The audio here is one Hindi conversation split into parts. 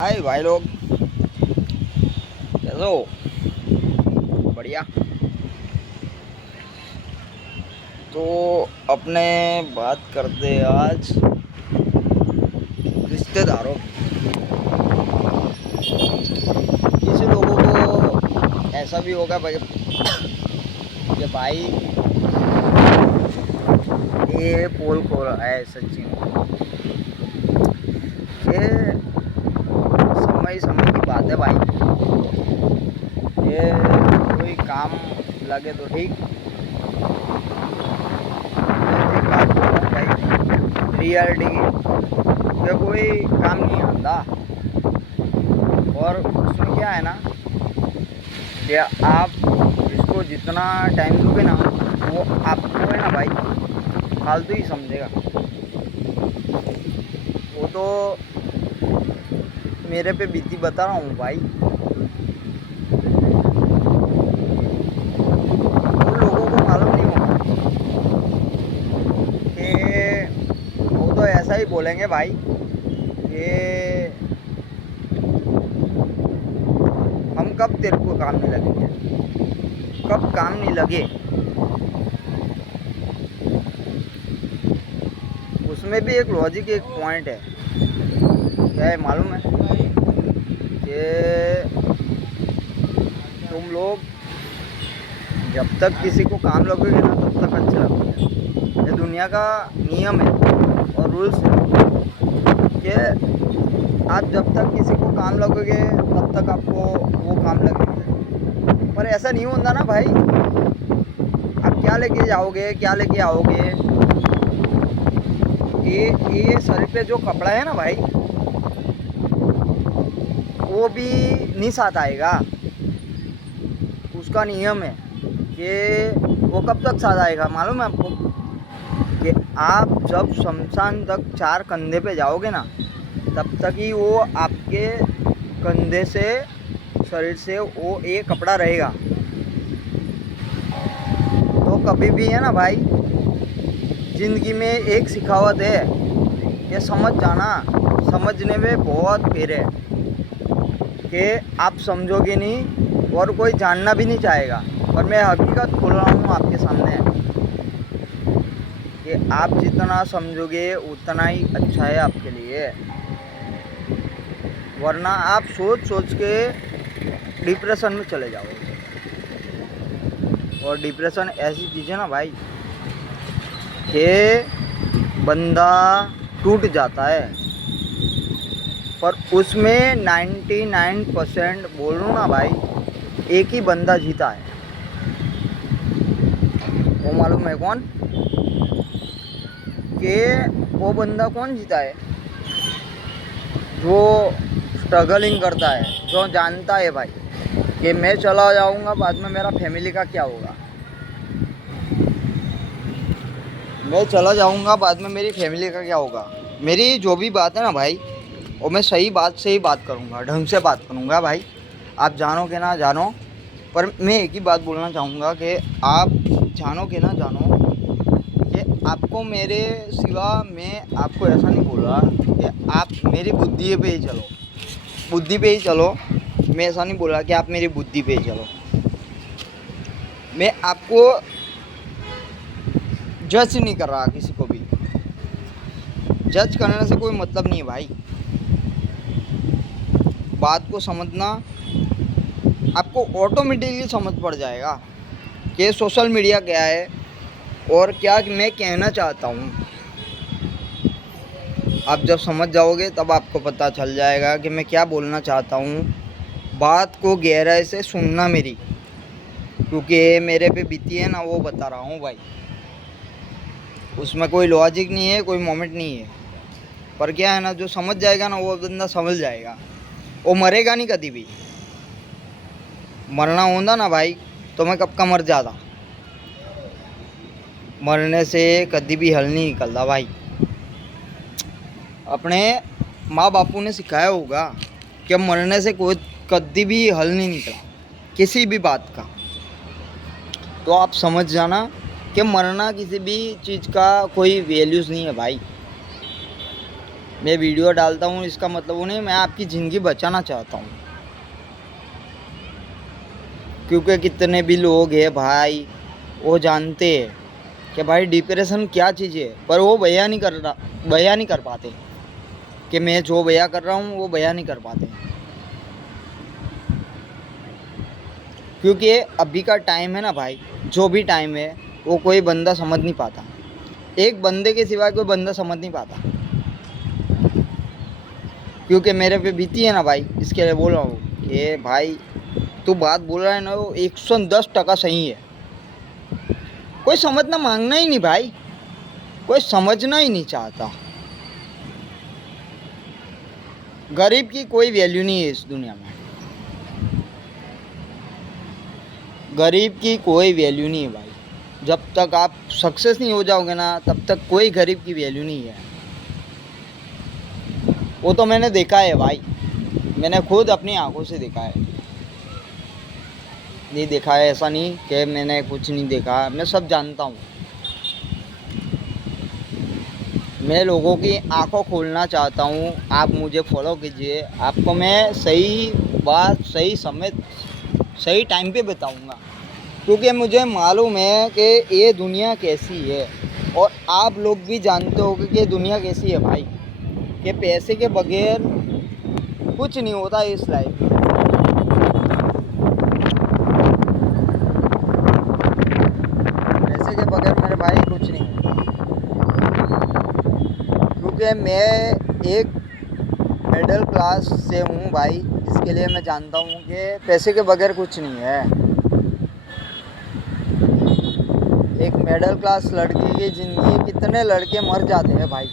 हाय भाई लोग, कैसे हो? बढ़िया। तो अपने बात करते आज रिश्तेदारों की। किसी लोगों को ऐसा भी होगा भाई कि भाई ये पोल खोल रहा है सच्ची में। ये समय समय की बात है भाई। ये कोई काम लगे तो ठीक। एक बात बोल रहा हूँ भाई, रियलिटी की, ये कोई काम नहीं आता। और उसमें क्या है ना कि आप इसको जितना टाइम दोगे ना, वो आपको है ना भाई फालतू ही समझेगा। वो तो मेरे पे बीती बता रहा हूँ भाई। उन लोगों को मालूम नहीं होगा कि वो तो ऐसा ही बोलेंगे भाई कि हम कब तेरे को काम नहीं लगेंगे, कब काम नहीं लगे। उसमें भी एक लॉजिक, एक पॉइंट है। क्या है मालूम है कि तुम लोग जब तक किसी को काम लगोगे ना तब तक अच्छे लगोगे। ये दुनिया का नियम है और रूल्स है कि आप जब तक किसी को काम लगोगे तब तक आपको वो काम लगेंगे। पर ऐसा नहीं होता ना भाई। आप क्या लेके जाओगे, क्या लेके आओगे। ये सर पे जो कपड़ा है ना भाई, वो भी नहीं साथ आएगा। उसका नियम है कि वो कब तक साथ आएगा मालूम है आपको? कि आप जब शमशान तक 4 कंधे पे जाओगे ना, तब तक ही वो आपके कंधे से, शरीर से वो एक कपड़ा रहेगा। तो कभी भी है ना भाई, ज़िंदगी में एक सिखावत है, ये समझ जाना। समझने में बहुत फेर है कि आप समझोगे नहीं और कोई जानना भी नहीं चाहेगा। और मैं हकीकत बोल रहा हूँ आपके सामने कि आप जितना समझोगे उतना ही अच्छा है आपके लिए। वरना आप सोच सोच के डिप्रेशन में चले जाओगे। और डिप्रेशन ऐसी चीज़ है ना भाई कि बंदा टूट जाता है, पर उसमें 99% बोलूँ ना भाई, एक ही बंदा जीता है। वो मालूम है कौन? कि वो बंदा कौन जीता है? जो स्ट्रगलिंग करता है, जो जानता है भाई कि मैं चला जाऊंगा बाद में मेरा फैमिली का क्या होगा। मैं चला जाऊंगा बाद में मेरी फैमिली का क्या होगा। मेरी जो भी बात है ना भाई, वो मैं सही बात से ही बात करूंगा, ढंग से बात करूंगा भाई। आप जानो कि ना जानो, पर मैं एक ही बात बोलना चाहूँगा कि आप जानो कि ना जानो, कि आपको मेरे सिवा मैं आपको ऐसा नहीं बोल रहा कि आप मेरी बुद्धि पे ही चलो, बुद्धि पे ही चलो। मैं ऐसा नहीं बोल रहा कि आप मेरी बुद्धि पे ही चलो। मैं आपको जज नहीं कर रहा, किसी को भी जज करने से कोई मतलब नहीं है भाई। बात को समझना, आपको ऑटोमेटिकली समझ पड़ जाएगा कि सोशल मीडिया क्या है और क्या मैं कहना चाहता हूँ। आप जब समझ जाओगे तब आपको पता चल जाएगा कि मैं क्या बोलना चाहता हूँ। बात को गहराई से सुनना मेरी, क्योंकि मेरे पे बीती है ना, वो बता रहा हूँ भाई। उसमें कोई लॉजिक नहीं है, कोई मोमेंट नहीं है। पर क्या है ना, जो समझ जाएगा ना वो बंदा समझ जाएगा। वो मरेगा नहीं कभी भी। मरना होता ना भाई तो मैं कब का मर जाता। मरने से कभी भी हल नहीं निकलता भाई। अपने माँ बापू ने सिखाया होगा कि मरने से कोई कभी भी हल नहीं निकला किसी भी बात का। तो आप समझ जाना कि मरना किसी भी चीज़ का कोई वैल्यूज़ नहीं है भाई। मैं वीडियो डालता हूँ इसका मतलब वो नहीं मैं आपकी ज़िंदगी बचाना चाहता हूँ। क्योंकि कितने भी लोग हैं भाई वो जानते हैं कि भाई डिप्रेशन क्या चीज़ है, पर वो बयां नहीं कर पाते कि मैं जो बयां कर रहा हूँ वो बयां नहीं कर पाते। क्योंकि अभी का टाइम है ना भाई, जो भी टाइम है वो कोई बंदा समझ नहीं पाता, एक बंदे के सिवा कोई बंदा समझ नहीं पाता। क्योंकि मेरे पे बीती है ना भाई, इसके लिए बोल रहा हूँ कि भाई तू बात बोल रहा है ना वो 110% सही है। कोई समझना मांगना ही नहीं भाई, कोई समझना ही नहीं चाहता। गरीब की कोई वैल्यू नहीं है इस दुनिया में, गरीब की कोई वैल्यू नहीं है भाई। जब तक आप सक्सेस नहीं हो जाओगे ना तब तक कोई गरीब की वैल्यू नहीं है। वो तो मैंने देखा है भाई, मैंने खुद अपनी आंखों से देखा है। नहीं देखा है ऐसा नहीं कि मैंने कुछ नहीं देखा, मैं सब जानता हूँ। मैं लोगों की आंखों खोलना चाहता हूँ, आप मुझे फॉलो कीजिए, आपको मैं सही बात सही समय सही टाइम पे बताऊँगा। क्योंकि मुझे मालूम है कि ये दुनिया कैसी है, और आप लोग भी जानते हो कि ये दुनिया कैसी है भाई, कि पैसे के बगैर कुछ नहीं होता इस लाइफ में। पैसे के बगैर मेरे भाई कुछ नहीं होता। क्योंकि मैं एक मिडिल क्लास से हूँ भाई, इसके लिए मैं जानता हूँ कि पैसे के बगैर कुछ नहीं है। एक मिडिल क्लास लड़की की ज़िंदगी कितने लड़के मर जाते हैं भाई,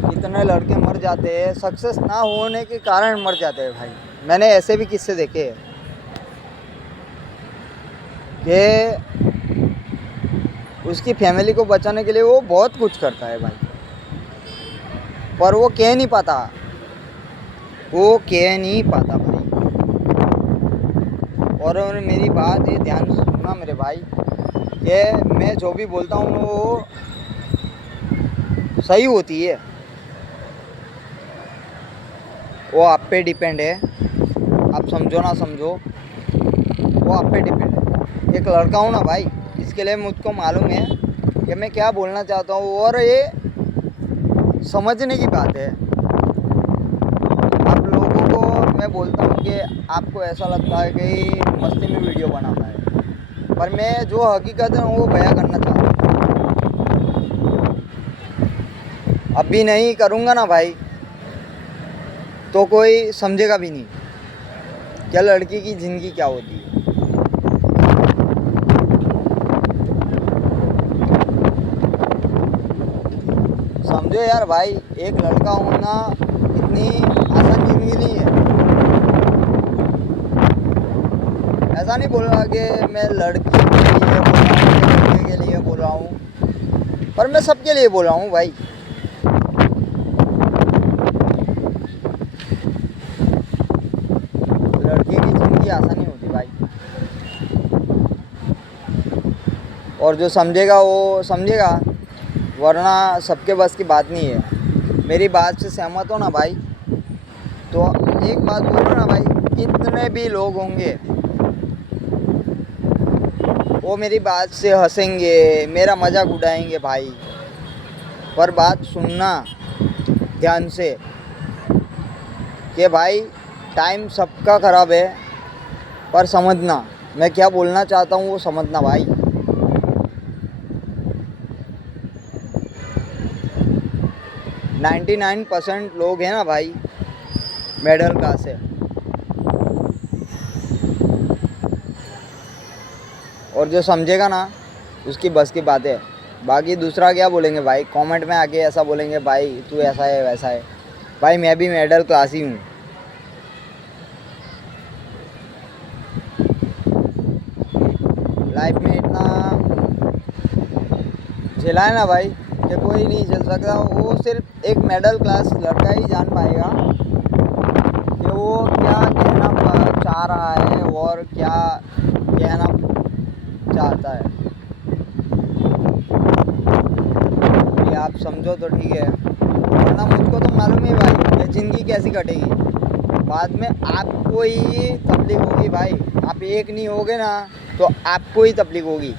कितने लड़के मर जाते हैं सक्सेस ना होने के कारण मर जाते हैं भाई। मैंने ऐसे भी किस्से देखे हैं कि उसकी फैमिली को बचाने के लिए वो बहुत कुछ करता है भाई, पर वो कह नहीं पाता, वो कह नहीं पाता भाई। और मेरी बात ये ध्यान से सुनना मेरे भाई, कि मैं जो भी बोलता हूँ वो सही होती है। वो आप पे डिपेंड है, आप समझो ना समझो वो आप पे डिपेंड है। एक लड़का हूँ ना भाई, इसके लिए मुझको मालूम है कि मैं क्या बोलना चाहता हूँ, और ये समझने की बात है। आप लोगों को मैं बोलता हूँ कि आपको ऐसा लगता है कि मस्ती में वीडियो बनाता है, पर मैं जो हकीकत है वो बयां करना चाहता हूँ। अभी नहीं करूँगा ना भाई तो कोई समझेगा भी नहीं क्या लड़की की ज़िंदगी क्या होती है। समझो यार भाई, एक लड़का होना इतनी आसान ज़िंदगी नहीं है। ऐसा नहीं बोल रहा कि मैं लड़की के लिए बोल रहा हूँ, लड़के के लिए बोल रहा हूँ, पर मैं सबके लिए बोल रहा हूँ भाई। लड़के की ज़िंदगी आसान नहीं होती भाई, और जो समझेगा वो समझेगा, वरना सबके बस की बात नहीं है। मेरी बात से सहमत हो ना भाई, तो एक बात बोलो ना भाई, कितने भी लोग होंगे वो मेरी बात से हंसेंगे, मेरा मजाक उड़ाएंगे भाई, पर बात सुनना ध्यान से कि भाई टाइम सबका ख़राब है, पर समझना मैं क्या बोलना चाहता हूँ वो समझना भाई। 99% लोग हैं ना भाई मिडिल क्लास है, और जो समझेगा ना उसकी बस की बात है। बाकी दूसरा क्या बोलेंगे भाई, कमेंट में आके ऐसा बोलेंगे भाई तू ऐसा है वैसा है। भाई मैं भी मिडिल क्लास ही हूँ। लाइफ में इतना झेला है ना भाई कि कोई नहीं झेल सकता। वो सिर्फ एक मिडिल क्लास लड़का ही जान पाएगा कि वो क्या कहना चाह रहा है और क्या कहना चाहता है। आप समझो तो ठीक है, वरना मुझको तो मालूम ही भाई कि ज़िंदगी कैसी कटेगी। बाद में आपको ही तकलीफ होगी भाई। आप एक नहीं होगे ना तो आपको ही तकलीफ होगी,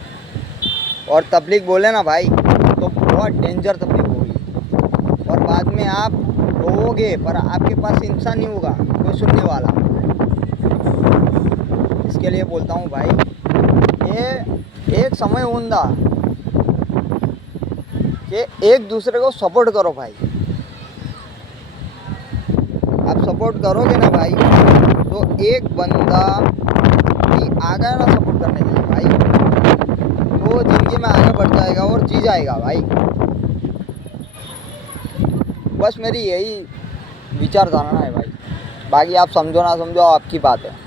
और तकलीफ बोले ना भाई तो बहुत डेंजर तकलीफ होगी। और बाद में आप रोओगे पर आपके पास इंसान नहीं होगा कोई सुनने वाला। इसके लिए बोलता हूँ भाई, ये एक समय होंदा कि एक दूसरे को सपोर्ट करो भाई। आप सपोर्ट करोगे ना भाई तो एक बंदा भी आएगा ना सपोर्ट करने के लिए भाई, तो ज़िंदगी में आगे बढ़ जाएगा और जी जाएगा भाई। बस मेरी यही विचारधारा है भाई, बाकी आप समझो ना समझो आपकी बात है।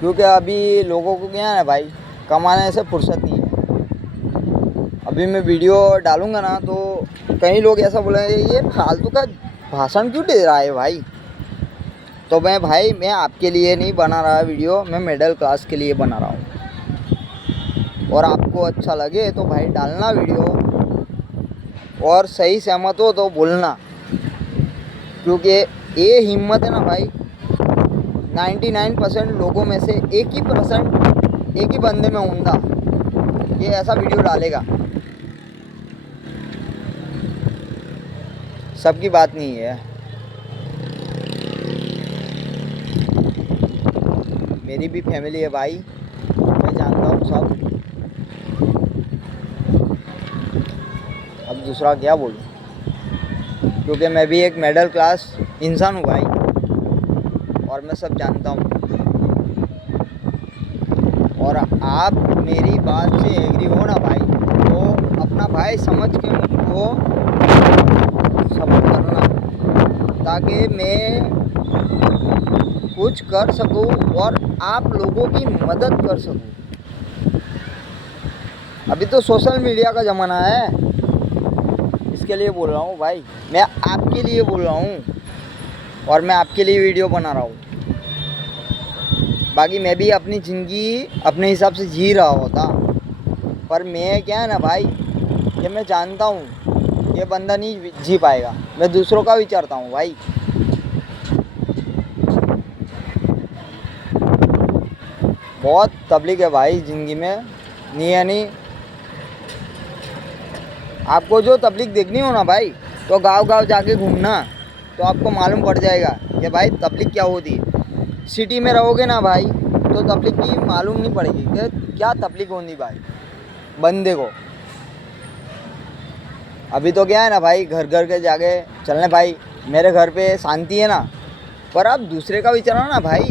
क्योंकि अभी लोगों को क्या है भाई, कमाने से फुर्सत नहीं है। अभी मैं वीडियो डालूंगा ना तो कई लोग ऐसा बोलेंगे ये फालतू का भाषण क्यों दे रहा है भाई। तो मैं आपके लिए नहीं बना रहा वीडियो, मैं मिडिल क्लास के लिए बना रहा हूँ। और आपको अच्छा लगे तो भाई डालना वीडियो, और सही सहमत हो तो बोलना। क्योंकि ये हिम्मत है ना भाई 99% लोगों में से एक ही बंदे में होंदा ये ऐसा वीडियो डालेगा। सबकी बात नहीं है। मेरी भी फैमिली है भाई, मैं जानता हूँ सब। अब दूसरा क्या बोलूँ, क्योंकि मैं भी एक मिडिल क्लास इंसान हूँ भाई, और मैं सब जानता हूँ। और आप मेरी बात से एग्री हो ना भाई तो अपना भाई समझ के मुझको सपोर्ट करना, ताकि मैं कुछ कर सकूं और आप लोगों की मदद कर सकूं। अभी तो सोशल मीडिया का ज़माना है, इसके लिए बोल रहा हूँ भाई। मैं आपके लिए बोल रहा हूँ और मैं आपके लिए वीडियो बना रहा हूँ। बाकी मैं भी अपनी ज़िंदगी अपने हिसाब से जी रहा होता, पर मैं क्या है ना भाई, ये मैं जानता हूँ ये बंदा नहीं जी पाएगा। मैं दूसरों का विचारता हूँ भाई। बहुत तकलीफ है भाई ज़िंदगी में, नहीं है नहीं। आपको जो तकलीफ देखनी हो ना भाई तो गांव-गांव जाके घूमना, तो आपको मालूम पड़ जाएगा कि भाई तकलीफ क्या होती है। सिटी में रहोगे ना भाई तो तकलीफ की मालूम नहीं पड़ेगी कि क्या तकलीफ होती भाई बंदे को। अभी तो क्या है ना भाई, घर घर के जाके चलने भाई, मेरे घर पे शांति है ना, पर आप दूसरे का विचारो ना भाई।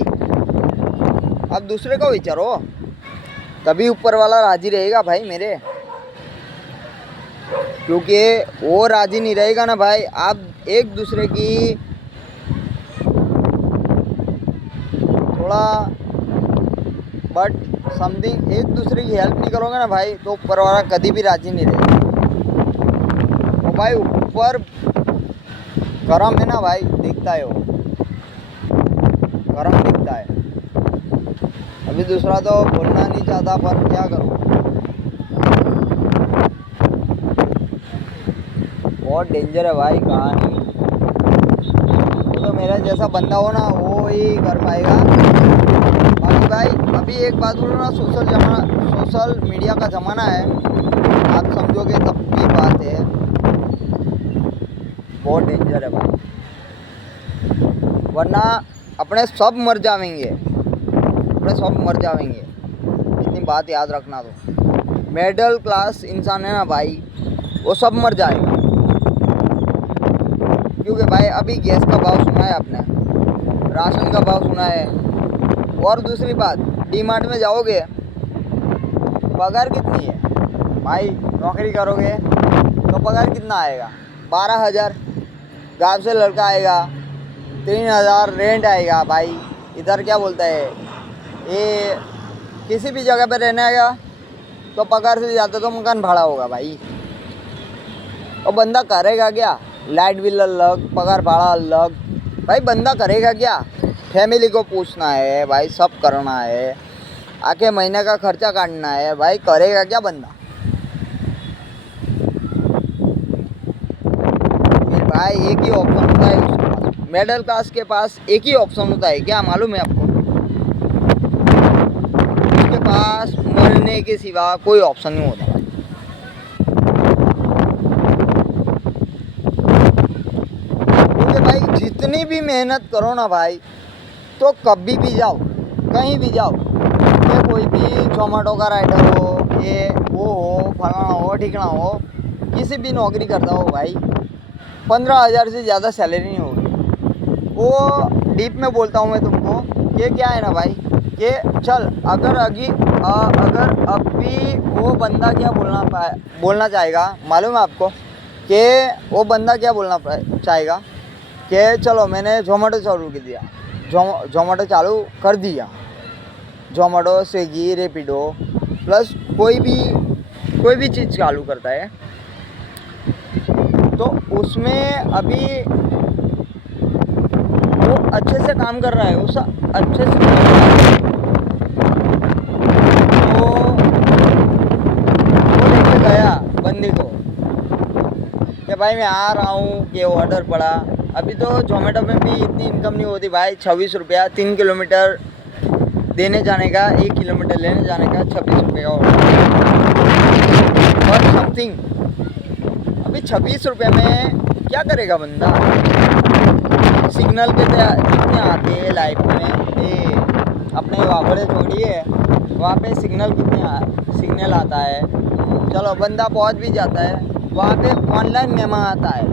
आप दूसरे का विचारो तभी ऊपर वाला राजी रहेगा भाई मेरे। क्योंकि वो राजी नहीं रहेगा ना भाई, आप एक दूसरे की थोड़ा बट समथिंग एक दूसरे की हेल्प नहीं करोगे ना भाई तो ऊपर वाला कभी भी राजी नहीं रहेगा। तो भाई ऊपर करम है ना भाई, दिखता है वो करम दिखता है। अभी दूसरा तो बोलना नहीं चाहता पर क्या करूँ, बहुत डेंजर है भाई कहानी। तो मेरा जैसा बंदा हो ना वो ही कर पाएगा। बाकी भाई अभी एक बात बोलो ना, सोशल मीडिया का ज़माना है, आप समझोगे तब की बात है। बहुत डेंजर है भाई, वरना अपने सब मर जाएंगे, इतनी बात याद रखना। तो मिडिल क्लास इंसान है ना भाई वो सब मर जाएगा। क्योंकि भाई अभी गैस का भाव सुना है आपने, राशन का भाव सुना है, और दूसरी बात डीमार्ट में जाओगे पगार कितनी है भाई, नौकरी करोगे तो पगार कितना आएगा, 12,000। गाँव से लड़का आएगा 3,000 रेंट आएगा भाई। इधर क्या बोलता है ये, किसी भी जगह पे रहने आएगा तो पगार से ज़्यादा तो मकान भाड़ा होगा भाई। और बंदा करेगा क्या, लाइट बिल अलग, पगार भाड़ा अलग, भाई बंदा करेगा क्या। फैमिली को पूछना है भाई, सब करना है, आके महीने का खर्चा काटना है भाई, करेगा क्या बंदा। भाई एक ही ऑप्शन होता है उसके पास, मिडिल क्लास के पास एक ही ऑप्शन होता है, क्या मालूम है आपको? उसके पास मरने के सिवा कोई ऑप्शन नहीं होता भाई। क्योंकि भाई जितनी भी मेहनत करो ना भाई, तो कभी भी जाओ, कहीं भी जाओ, ये कोई भी जोमेटो का राइडर हो, ये वो हो, फलाना हो, ठिकाना हो, किसी भी नौकरी करता हो भाई, 15,000 से ज़्यादा सैलरी नहीं होगी। वो डीप में बोलता हूँ मैं तुमको, कि क्या है ना भाई, कि चल अगर अभी वो बंदा क्या बोलना चाहेगा मालूम है आपको? कि वो बंदा क्या बोलना चाहेगा कि चलो मैंने जोमेटो चालू कर दिया, जोमेटो चालू कर दिया, जोमेटो, स्विगी, रेपिडो, प्लस कोई भी चीज़ चालू करता है, तो उसमें अभी वो अच्छे से काम कर रहा है, उस अच्छे से काम कर रहा है, तो वो लेके गया बंदी को कि भाई मैं आ रहा हूँ, कि ऑर्डर पड़ा। अभी तो जोमेटो में भी इतनी इनकम नहीं होती भाई, 26 रुपया 3 किलोमीटर देने जाने का, 1 किलोमीटर लेने जाने का 26 रुपये का ऑर्डर और समथिंग। अभी 26 रुपये में क्या करेगा बंदा? सिग्नल के कितने आते हैं लाइफ में, ये अपने वापड़े छोड़िए, वहाँ पे सिग्नल आता है, चलो बंदा पहुँच भी जाता है, वहाँ पे ऑनलाइन मेमा आता है।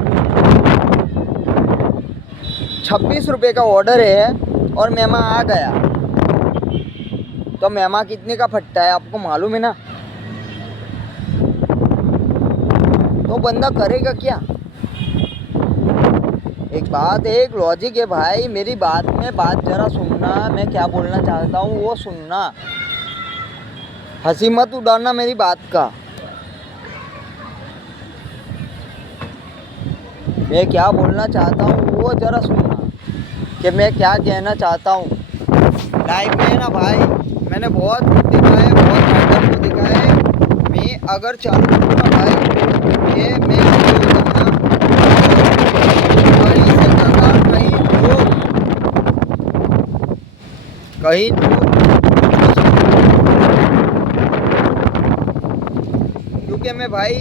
26 रुपये का ऑर्डर है और मेमा आ गया, तो मेमा कितने का फटता है आपको मालूम है ना? तो बंदा करेगा क्या? एक बात है, एक लॉजिक है भाई, मेरी बात जरा सुनना, मैं क्या बोलना चाहता हूँ वो सुनना, हंसी मत उड़ाना मेरी बात का। मैं क्या बोलना चाहता हूँ वो जरा सुनना, कि मैं क्या कहना चाहता हूँ। लाइफ में ना भाई मैंने बहुत देखा है, बहुत राइडर को देखा है, मैं अगर चालू करूँ ना भाई, ये मैं कहीं दूर, क्योंकि मैं भाई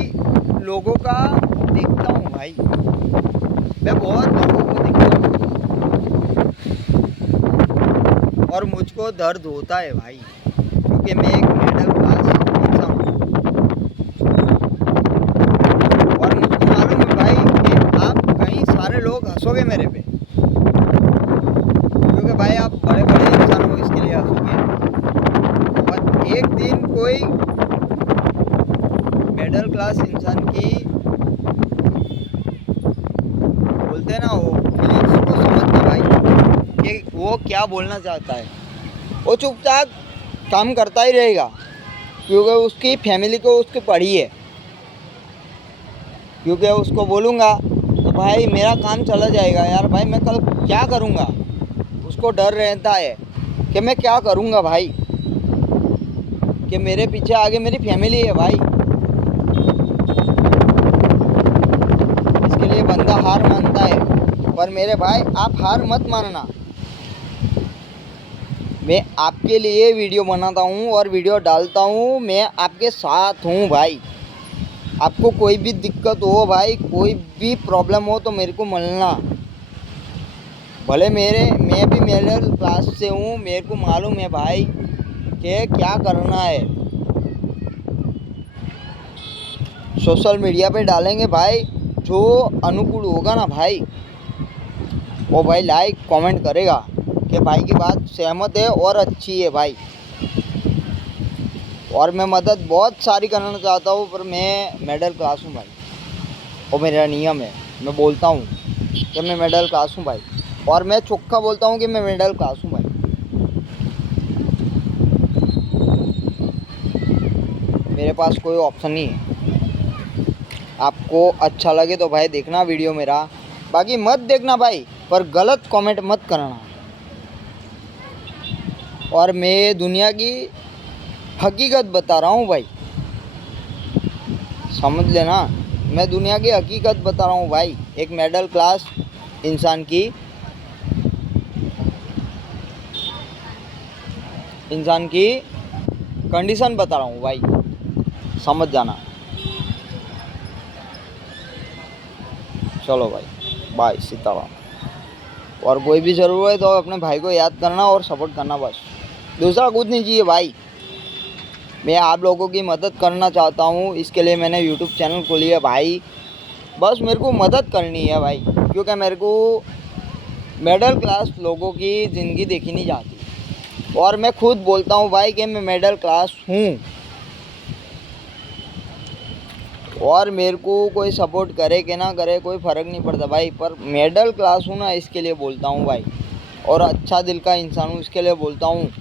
लोगों का देखता हूँ भाई, मैं बहुत लोगों को देखता हूँ और मुझको दर्द होता है भाई, क्योंकि मैं एक मिडिल क्लास इंसान हूँ और मुझको मालूम है भाई कि आप कहीं सारे लोग हंसोगे मेरे पे, क्योंकि भाई आप बड़े बड़े इंसान हो, इसके लिए हंसोगे। और एक दिन कोई मिडिल क्लास इंसान की बोलते ना वो फीलिंग्स को समझना भाई, कि वो क्या बोलना चाहता है। वो चुपचाप काम करता ही रहेगा, क्योंकि उसकी फैमिली को उसकी पड़ी है, क्योंकि उसको बोलूँगा तो भाई मेरा काम चला जाएगा यार, भाई मैं कल क्या करूँगा, उसको डर रहता है कि मैं क्या करूँगा भाई, कि मेरे पीछे आगे मेरी फैमिली है भाई। इसके लिए बंदा हार मानता है, पर मेरे भाई आप हार मत मानना। मैं आपके लिए वीडियो बनाता हूँ और वीडियो डालता हूँ, मैं आपके साथ हूँ भाई। आपको कोई भी दिक्कत हो भाई, कोई भी प्रॉब्लम हो तो मेरे को मिलना। भले मैं भी मिडिल क्लास से हूँ, मेरे को मालूम है भाई कि क्या करना है। सोशल मीडिया पे डालेंगे भाई, जो अनुकूल होगा ना भाई, वो भाई लाइक कमेंट करेगा कि भाई की बात सहमत है और अच्छी है भाई। और मैं मदद बहुत सारी करना चाहता हूँ, पर मैं मिडिल क्लास हूँ भाई, वो मेरा नियम है। मैं बोलता हूँ कि मैं मिडिल क्लास हूँ भाई, और मैं चौख्खा बोलता हूँ कि मैं मिडिल क्लास हूँ भाई। मेरे पास कोई ऑप्शन नहीं है। आपको अच्छा लगे तो भाई देखना वीडियो मेरा, बाकी मत देखना भाई, पर गलत कमेंट मत करना। और मैं दुनिया की हकीकत बता रहा हूँ भाई, समझ लेना। मैं दुनिया की हकीकत बता रहा हूँ भाई, एक मिडिल क्लास इंसान की कंडीशन बता रहा हूँ भाई, समझ जाना। चलो भाई, बाय, सीताराम। और कोई भी ज़रूरत है तो अपने भाई को याद करना और सपोर्ट करना, बस दूसरा कुछ नहीं चाहिए भाई। मैं आप लोगों की मदद करना चाहता हूँ, इसके लिए मैंने यूट्यूब चैनल खोली है भाई। बस मेरे को मदद करनी है भाई, क्योंकि मेरे को मिडिल क्लास लोगों की ज़िंदगी देखी नहीं जाती। और मैं खुद बोलता हूँ भाई कि मैं मिडिल क्लास हूँ, और मेरे को कोई सपोर्ट करे कि ना करे कोई फ़र्क नहीं पड़ता भाई, पर मिडिल क्लास हूँ ना, इसके लिए बोलता हूँ भाई। और अच्छा दिल का इंसान हूँ, इसके लिए बोलता हूँ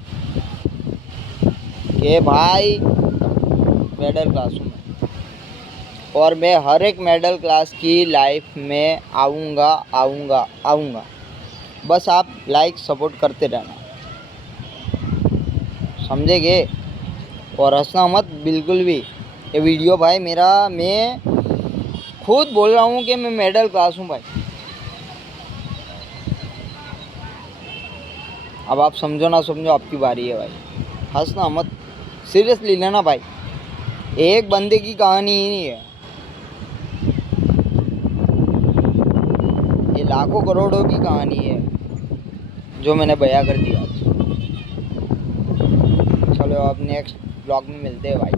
कि भाई मिडिल क्लास हूँ मैं, और मैं हर एक मिडिल क्लास की लाइफ में आऊँगा। बस आप लाइक सपोर्ट करते रहना, समझेंगे। और हंसना मत बिल्कुल भी। ये वीडियो भाई मेरा, मैं खुद बोल रहा हूँ कि मैं मिडिल क्लास हूँ भाई। अब आप समझो ना समझो, आपकी बारी है भाई। हंसना मत, सीरियसली लेना भाई। एक बंदे की कहानी ही नहीं है, ये लाखों करोड़ों की कहानी है जो मैंने बयां कर दिया आज। चलो अब नेक्स्ट ब्लॉग में मिलते हैं भाई।